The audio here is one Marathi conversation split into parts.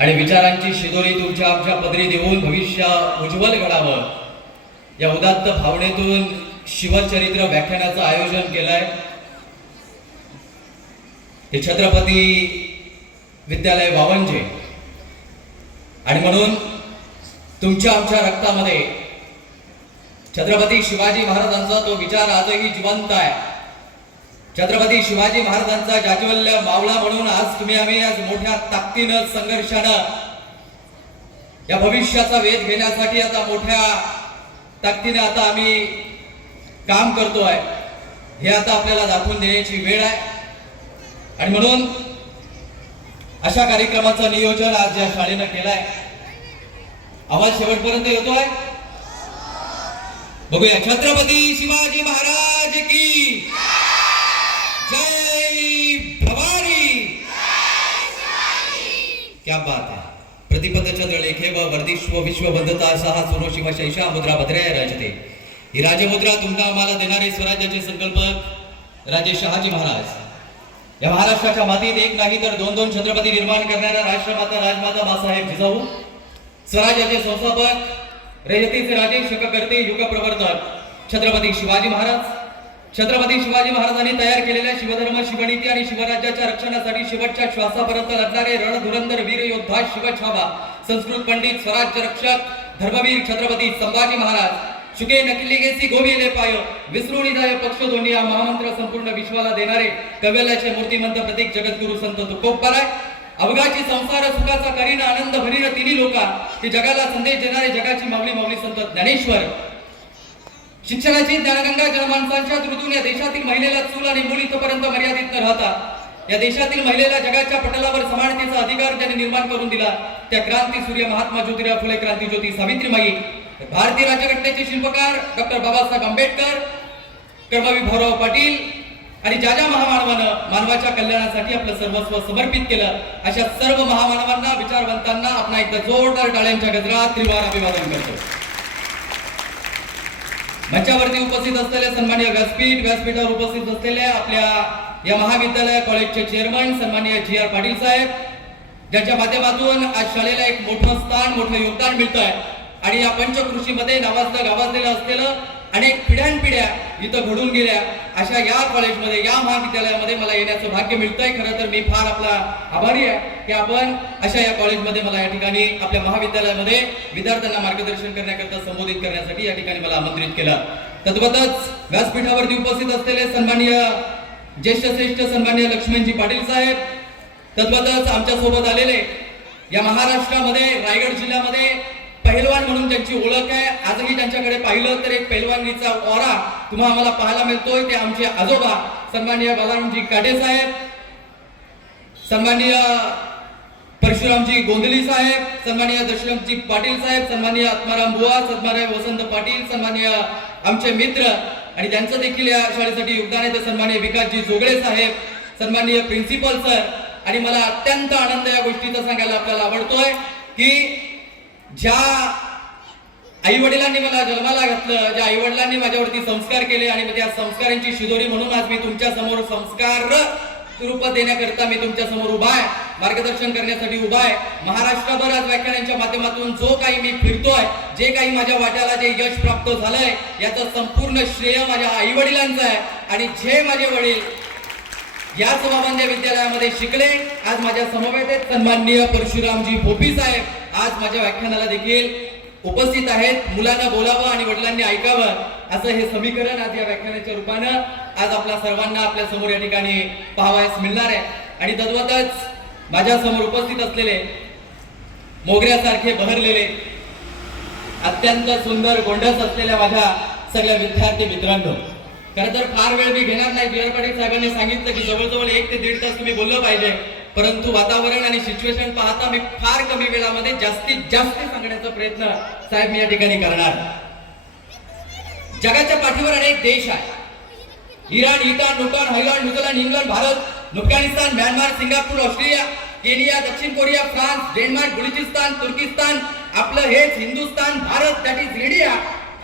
आणि विचारांची शिदोरी तुमच्या आमच्या पदरी देऊन भविष्य उज्ज्वल घडावं या उदात्त भावनेतून शिवचरित्र व्याख्यानाचं आयोजन केलंय। हे छत्रपती विद्यालय वावंजे आणि म्हणून तुमच्या आमच्या रक्तामध्ये छत्रपती शिवाजी महाराजांचा तो विचार आजही जिवंत आहे। छत्रपती शिवाजी महाराजांचा जाज्वल्य मावळा म्हणून आज आम्ही आज मोठ्या ताकदीनं संघर्षानं या भविष्याचा वेध घेण्यासाठी आता मोठ्या ताकदीने आता आम्ही काम करतोय। हे आता आपल्याला दाखवून देण्याची वेळ आहे आणि म्हणून अशा कार्यक्रमाचं नियोजन आज या शाळेनं केलंय। आवाज शेवटपर्यंत येतोय? बघूया। छत्रपती शिवाजी महाराज की जय भवानी। क्या बात है। प्रतिपद चंद्र लेखे व वर्धिष्व विश्वबंधता सहा सुनो शिव शैषा मुद्रा भद्रय राजते। ही राजमुद्रा तुम्हाला आम्हाला देणारे स्वराज्याचे संकल्पक राजे शहाजी महाराज। या महाराष्ट्राच्या मातीत एक नाही तर दोन दोन छत्रपती निर्माण करणाऱ्या राष्ट्रमाता राजमाता बाळासाहेब जिजाऊ, स्वराज्याचे संस्थापक, रयतेचे राजे, शककर्ते, युगप्रवर्तक छत्रपती शिवाजी महाराज। छत्रपती शिवाजी महाराजांनी तयार केलेल्या शिवधर्म, शिवनीती आणि शिवराज्याच्या रक्षणासाठी शेवटच्या श्वासापर्यंत लढणारे रणधुरंधर वीर योद्धा शिवछावा, संस्कृत पंडित, स्वराज्य रक्षक, धर्मवीर छत्रपती संभाजी महाराज। चुके नकिलीगेसी गोविले पाय विसरून जाय पक्ष दोन्ही महामंत्र संपूर्ण विश्वाला देणारे कव्याल्याचे मूर्तिमंत प्रतीक जगद्गुरु संत तुकोबराय। अवघाची संसार सुखाचा करीन आनंद भरीन तिन्ही लोका, ते जगाला संदेश देणारे जगाची माऊली माऊली संत ज्ञानेश्वर। शिक्षणाची ज्ञानगंगा जनमानसांच्या ऋतून या देशातील महिलेला चूल आणि मूल इथपर्यंत मर्यादित न राहता या देशातील महिलेला जगाच्या पटलावर समानतेचा अधिकार ज्यांनी निर्माण करून दिला त्या क्रांती सूर्य महात्मा ज्योतिराव फुले, क्रांती ज्योती सावित्रीबाई, भारतीय राज्यघटनेचे शिल्पकार डॉक्टर बाबासाहेब आंबेडकर, कर्मवीर भाऊराव पाटील आणि ज्या ज्या महामानवानं मानवाच्या कल्याणासाठी आपलं सर्वस्व समर्पित केलं अशा सर्व महामानवांना, विचारवंतांना आपण एकदा जोरदार टाळ्यांच्या गजरात त्रिवार अभिवादन करतो। मंचावरती उपस्थित असलेले सन्माननीय व्यासपीठावर उपस्थित असलेले आपल्या या महाविद्यालय कॉलेजचे चेअरमन सन्माननीय जी.आर. पाटील साहेब, ज्यांच्या माध्यमातून आज शाळेला एक मोठं स्थान, मोठं योगदान मिळतंय आणि या पंचकृषीमध्ये नावाजलं गावाजलेलं असलेलं अनेक पिढ्यानपिढ्या इथं घडून गेल्या अशा या कॉलेजमध्ये, या महाविद्यालयामध्ये मला येण्याचं भाग्य मिळतंय। खरं तर मी फार आपला आभारी आहे की आपण अशा या कॉलेजमध्ये मला या ठिकाणी आपल्या महाविद्यालयामध्ये विद्यार्थ्यांना मार्गदर्शन करण्याकरता संबोधित करण्यासाठी या ठिकाणी मला आमंत्रित केलं। तद्वतच व्यासपीठावरती उपस्थित असलेले सन्माननीय ज्येष्ठ सन्माननीय लक्ष्मणजी पाटील साहेब, तद्वतच आमच्या सोबत आलेले या महाराष्ट्रामध्ये रायगड जिल्ह्यामध्ये पहिलवान म्हणून त्यांची ओळख आहे। आजही त्यांच्याकडे पाहिलं तर एक पहिलवानीचा ऑरा तुम्हाला आम्हाला पाहायला मिळतोय। ते आमचे आजोबा सन्माननीय बालारामजी काटे साहेब, सन्माननीय परशुरामजी गोंधली साहेब, सन्माननीय दशरथजी पाटील साहेब, सन्माननीय आत्माराम बुवा, सन्माननीय वसंत पाटील, सन्माननीय आमचे मित्र आणि त्यांचं देखील या शाळेसाठी योगदान आहे ते सन्माननीय विकासजी जोगळे साहेब, सन्माननीय प्रिन्सिपल सर। आणि मला अत्यंत आनंद या गोष्टीचा सांगायला आपल्याला आवडतोय की ज्या आई वडिलांनी मला जन्माला घातलं, ज्या आई वडिलांनी माझ्यावरती संस्कार केले आणि त्या संस्कारांची शिदोरी म्हणून आज मी तुमच्या समोर संस्कार रूप देण्याकरता मी तुमच्या समोर उभा आहे, मार्गदर्शन करण्यासाठी उभा आहे। महाराष्ट्रभर आज व्याख्यानांच्या माध्यमातून जो काही मी फिरतोय, जे काही माझ्या वाट्याला जे यश प्राप्त झालंय याचं संपूर्ण श्रेय माझ्या आई वडिलांचं आहे। आणि जे माझे वडील याच वावंजे विद्यालयामध्ये शिकले, आज माझ्या समवेत आहेत सन्माननीय परशुरामजी भोपी साहेब आज माझ्या व्याख्यानाला देखील उपस्थित आहेत। मुलांना बोलावं आणि वडिलांनी ऐकावं असं हे समीकरण आज या व्याख्यानाच्या रूपानं आज आपल्या सर्वांना आपल्या समोर या ठिकाणी पाहावयास मिळणार आहे। आणि तद्वतच माझ्या समोर उपस्थित असलेले मोगऱ्यासारखे बहरलेले अत्यंत सुंदर गोंडस असलेल्या माझ्या सगळ्या विद्यार्थी मित्रांनो, खरं तर फार वेळ मी घेणार नाही। जी.आर. पाटील साहेबांनी सांगितलं की जवळजवळ 1 ते 1.5 तास तुम्ही बोललं पाहिजे, परंतु वातावरण आणि सिच्युएशन पाहता मी फार कमी वेळामध्ये जास्तीत जास्त सांगण्याचा प्रयत्न साहेब मी या ठिकाणी करणार। जगाच्या पाठीवर अनेक देश आहेत, Iran, Iran, Bhutan, Thailand, New Zealand, England, Bharat, Afghanistan, Myanmar, Singapore, Australia, Kenya, दक्षिण कोरिया, फ्रान्स, डेन्मार्क, बलुचिस्तान, तुर्किस्तान, आपलं हेच Hindustan, Bharat, that is India.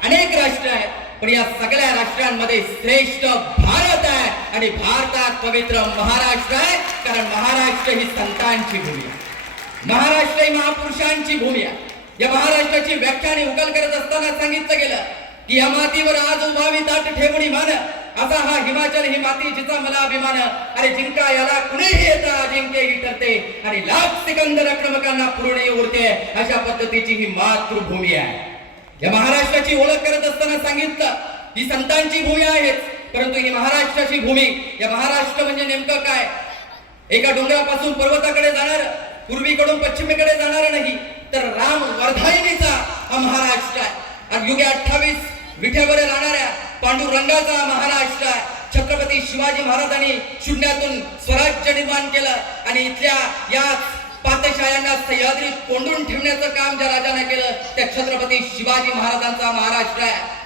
अनेक राष्ट्र आहेत, पण या सगळ्या राष्ट्रांमध्ये श्रेष्ठ भारत आहे आणि भारतात पवित्र महाराष्ट्र आहे, कारण महाराष्ट्र ही संतांची भूमी आहे। महाराष्ट्र ही महापुरुषांची भूमी आहे. या महाराष्ट्राची व्याख्याने उकल करत असताना सांगितलं गेलं की या मातीवर आज उभावी ताट ठेवणी मान, असा हा हिमाचल ही माती जिचा मला अभिमान. अरे जिंका याला कुणीही येता अजिंक्य ही ठरते, आणि लाख सिकंदर आक्रमकांना पुरणे उरते, अशा पद्धतीची ही मातृभूमी आहे. या महाराष्ट्राची ओळख करत असताना सांगितलं ही संतांची भूमी आहे, परंतु ही महाराष्ट्राची भूमी. या महाराष्ट्र म्हणजे नेमकं काय? एका डोंगरापासून पर्वताकडे जाणार, पूर्वीकडून पश्चिमेकडे जाणार नाही, तर राम वर्धायनीचा हा महाराष्ट्र आहे. आणि युगे 28 विठ्यावर राहणाऱ्या पांडुरंगाचा महाराष्ट्र आहे. छत्रपती शिवाजी महाराजांनी शून्यातून स्वराज्य निर्माण केलं, आणि इथल्या या पातशायांना सह्याद्रीत कोंडून ठेवण्याचं काम ज्या राजाने केलं, त्या छत्रपती शिवाजी महाराजांचा महाराष्ट्र आहे.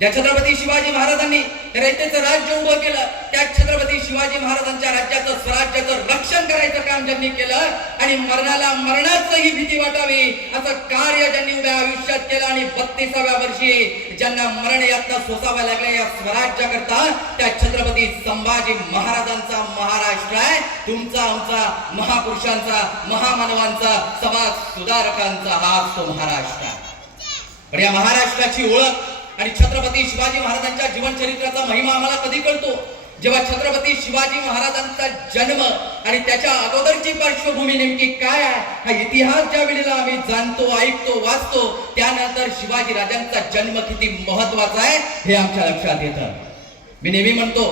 ज्या छत्रपती शिवाजी महाराजांनी रयतेचं राज्य उभं केलं, त्या छत्रपती शिवाजी महाराजांच्या राज्याचं स्वराज्याचं रक्षण करायचं काम ज्यांनी केलं, आणि मरणाला मरणाचंही भीती वाटावी असं कार्य ज्यांनी उभ्या आयुष्यात केलं, आणि 32व्या वर्षी ज्यांना मरण यातना सोसाव्या लागल्या या स्वराज्याकरता, त्या छत्रपती संभाजी महाराजांचा महाराष्ट्र आहे. तुमचा आमचा महापुरुषांचा, महामानवांचा, समाज सुधारकांचा हाच तो महाराष्ट्र आहे. पण या महाराष्ट्राची ओळख आणि छत्रपती शिवाजी महाराजांच्या जीवन चरित्राचा महिमा आम्हाला कधी कळतो? जेव्हा छत्रपती शिवाजी महाराजांचा जन्म आणि त्याच्या अगोदरची पार्श्वभूमी नेमकी काय आहे, हा इतिहास ज्या वेळेला आम्ही जाणतो, ऐकतो, वाचतो, त्यानंतर शिवाजी राजांचा जन्म किती महत्वाचा आहे हे आमच्या लक्षात येतं. मी नेहमी म्हणतो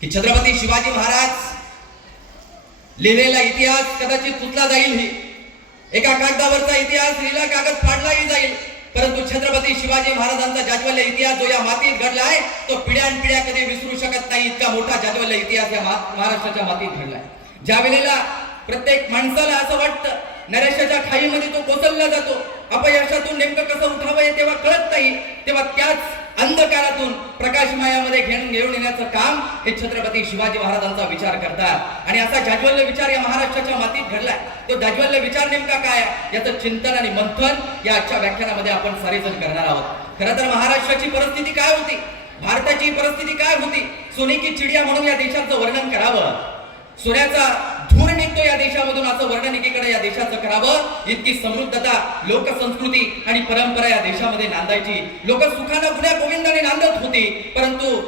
की छत्रपती शिवाजी महाराज लिहिलेला इतिहास कदाचित पुसला जाईल, ही एका कागदावरचा इतिहास लिहिला, कागद फाडलाही जाईल, परंतु छत्रपती शिवाजी महाराजांचा जाज्वल्य इतिहास जो या मातीत घडला आहे, तो पिढ्यानपिढ्या कधी विसरू शकत नाही. इतका मोठा जाज्वल्य इतिहास या महाराष्ट्राच्या मातीत घडलाय. ज्या वेळेला प्रत्येक माणसाला असं वाटतं नैराश्याच्या खाईमध्ये तो कोसळला जातो, अपयशातून नेमकं कसं उठावं तेव्हा कळत नाही, तेव्हा त्याच अंधकारातून प्रकाशमयामध्ये घेऊन येण्याचं काम हे छत्रपती शिवाजी महाराजांचा विचार करतात. आणि असा जाज्वल्य विचार या महाराष्ट्राच्या मातीत घडलाय. तो जाज्वल्य विचार नेमका काय आहे याचं चिंतन आणि मंथन या आजच्या व्याख्यानामध्ये आपण सारेजण करणार आहोत. खरं तर महाराष्ट्राची परिस्थिती काय होती, भारताची परिस्थिती काय होती, सोने की चिडिया म्हणून या देशाचं वर्णन करावं, सोन्याचा धूर निघतो या देशामधून असं वर्णन एकीकडे या देशाचं करावं. इतकी समृद्धता, लोकसंस्कृती आणि परंपरा या देशामध्ये नांदायची. लोक सुखानं गुण्या गोविंदाने नांदत होती, परंतु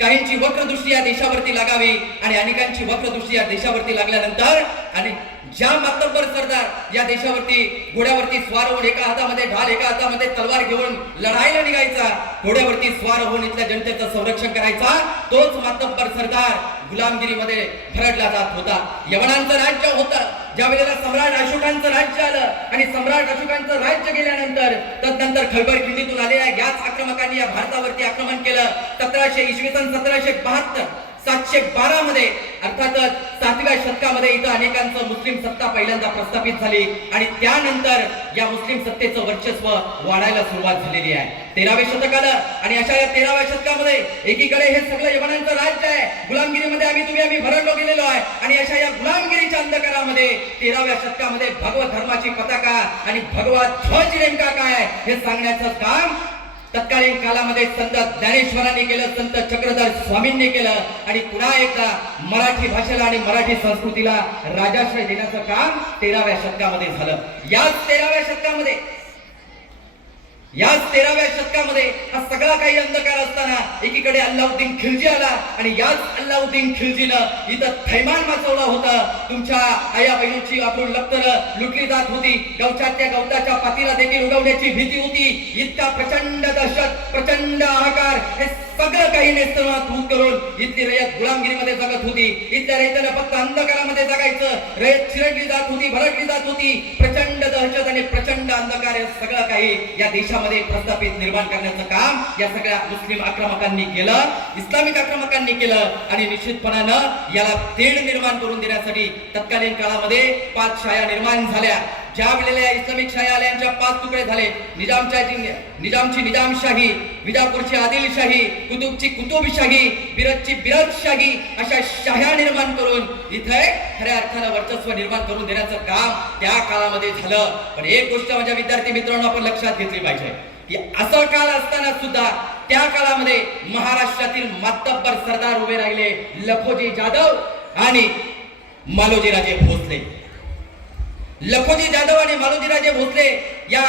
काहींची वक्रदृष्टी या देशावरती लागावी आणि अनेकांची वक्रदृष्टी या देशावरती लागल्यानंतर, आणि ज्या मातब्बर सरदार या देशावरती घोड्यावरती स्वार होऊन एका हातामध्ये ढाल एका हातामध्ये तलवार घेऊन लढायला निघायचा, घोड्यावरती स्वार होऊन इथल्या जनतेचं संरक्षण करायचा, तोच मातब्बर सरदार गुलामगिरीमध्ये भरडला जात होता. यवनांचं राज्य होतं. ज्या वेळेला सम्राट अशोकांचं राज्य आलं आणि सम्राट अशोकांचं राज्य गेल्यानंतर तदनंतर खैबर खिंडीतून आलेल्या याच आक्रमकांनी या भारतावरती आक्रमण केलं. 1772 712 मध्ये अर्थातच 7व्या शतकामध्ये इथं अनेकांचं मुस्लिम सत्ता पहिल्यांदा प्रस्थापित झाली, आणि त्यानंतर या मुस्लिम सत्तेचं वर्चस्व वाढायला सुरुवात झालेली आहे 13व्या शतकाला. आणि अशा या 13व्या शतकामध्ये एकीकडे हे सगळं यवनांचं राज्य आहे, गुलामगिरीमध्ये आम्ही भरडलो गेलेलो आहे, आणि अशा या गुलामगिरीच्या अंधकारामध्ये 13व्या शतकामध्ये भगवत धर्माची पताका आणि भगवा ध्वज नेमका काय हे सांगण्याचं काम तत्कालीन कालामध्ये संत ज्ञानेश्वरांनी केलं, संत चक्रधर स्वामींनी केलं, आणि पुन्हा एकदा मराठी भाषेला आणि मराठी संस्कृतीला राजाश्रय देण्याचं काम 13व्या शतकामध्ये झालं. याच 13व्या शतकामध्ये हा सगळा काही अंधकार असताना एकीकडे अल्लाउद्दीन खिलजी आला, आणि याच अल्लाउद्दीन खिलजीनं इथं थैमान माचवला होता. तुमच्या आया बहिणीची आपण लक्तर लुटली जात होती, गवताच्या पातीला देखील उडवण्याची भीती होती. इतका प्रचंड दहशत, प्रचंड हाहाकार, हे सगळं काही नेस्तनात दूर करून इथली रयत गुलामगिरीमध्ये जगत होती. इथल्या रयतेला फक्त अंधकारामध्ये जगायचं, रयत चिरडली जात होती, भरडली जात होती. प्रचंड दहशत आणि प्रचंड अंधकार हे सगळं काही या देशामध्ये प्रस्थापित निर्माण करण्याचं काम या सगळ्या मुस्लिम आक्रमकांनी केलं, इस्लामिक आक्रमकांनी केलं, आणि निश्चितपणानं याला तेढ निर्माण करून देण्यासाठी तत्कालीन काळामध्ये 5 शाया निर्माण झाल्या. ज्या वेळेला इस्लामिक शाही आल्यांच्या 5 तुकडे झाले, निजामची निजामशाही, विजापूरची आदिलशाही, कुतुबची कुतुबशाही, बिरजची बिरजशाही, अशा शाह्या निर्माण करून इथे खऱ्या अर्थानं वर्चस्व निर्माण करून देण्याचं काम त्या काळामध्ये झालं. पण एक गोष्ट माझ्या विद्यार्थी मित्रांनो आपण लक्षात घेतली पाहिजे की असा काळ असताना सुद्धा त्या काळामध्ये महाराष्ट्रातील मातब्बर सरदार उभे राहिले, लखोजी जाधव आणि मालोजीराजे भोसले. लखोजी जाधव आणि मालोजीराजे भोसले या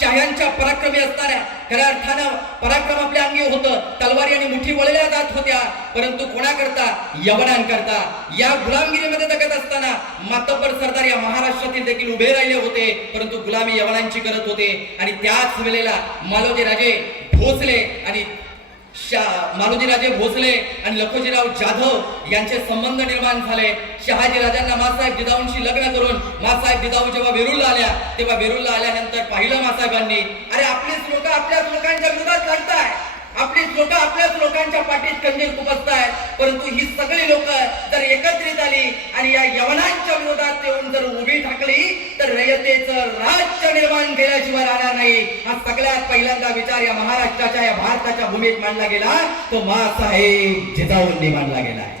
शाह्यांच्या पराक्रमी असणाऱ्या खऱ्या अर्थानं पराक्रम आपल्या अंगी होतं. तलवारी आणि मुठी वळल्या जात होत्या, परंतु कोणाकरता? यवनांकरता. या गुलामगिरीमध्ये जगत असताना मातब्बर सरदार या महाराष्ट्रातील देखील उभे राहिले होते, परंतु गुलामी यवनांची करत होते. आणि त्याच वेळेला मालोजीराजे भोसले आणि मालोजीराजे भोसले आणि लखोजीराव जाधव यांचे संबंध निर्माण झाले. शहाजी राजांना मासाहेब जिजाऊंशी लग्न करून मासाहेब जिजाऊ जेव्हा वेरूळला आल्या, तेव्हा वेरूळला आल्यानंतर पाहिलं मासाहेबांनी, अरे आपलीच लोक आपल्याच लोकांच्या विरोधात लढताय, आपलीच लोक आपल्याच लोकांच्या पाठीत खंजीर खुपसतायत. परंतु ही सगळी लोक जर एकत्रित आली आणि या यवनांच्या विरोधात येऊन जर उभी ठाकली तर रयतेचं राज्य निर्माण केल्याशिवाय राहणार नाही. हा सगळ्यात पहिल्यांदा विचार या महाराष्ट्राच्या या भारताच्या भूमीत मांडला गेला, तो मासाहेब जिजाऊंनी मांडला गेला आहे.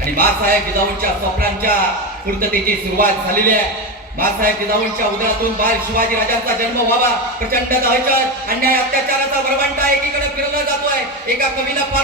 आणि मासाहेब जिजाऊंच्या स्वप्नांच्या पूर्ततेची सुरुवात झालेली आहे. मासाहेब जिजाऊंच्या उदरातून बाल शिवाजी राजांचा जन्म व्हावा. प्रचंड दहशत, अन्याय, अत्याचाराचा वरवंटा एकीकडे फिरवला जातोय. एका कवीला फार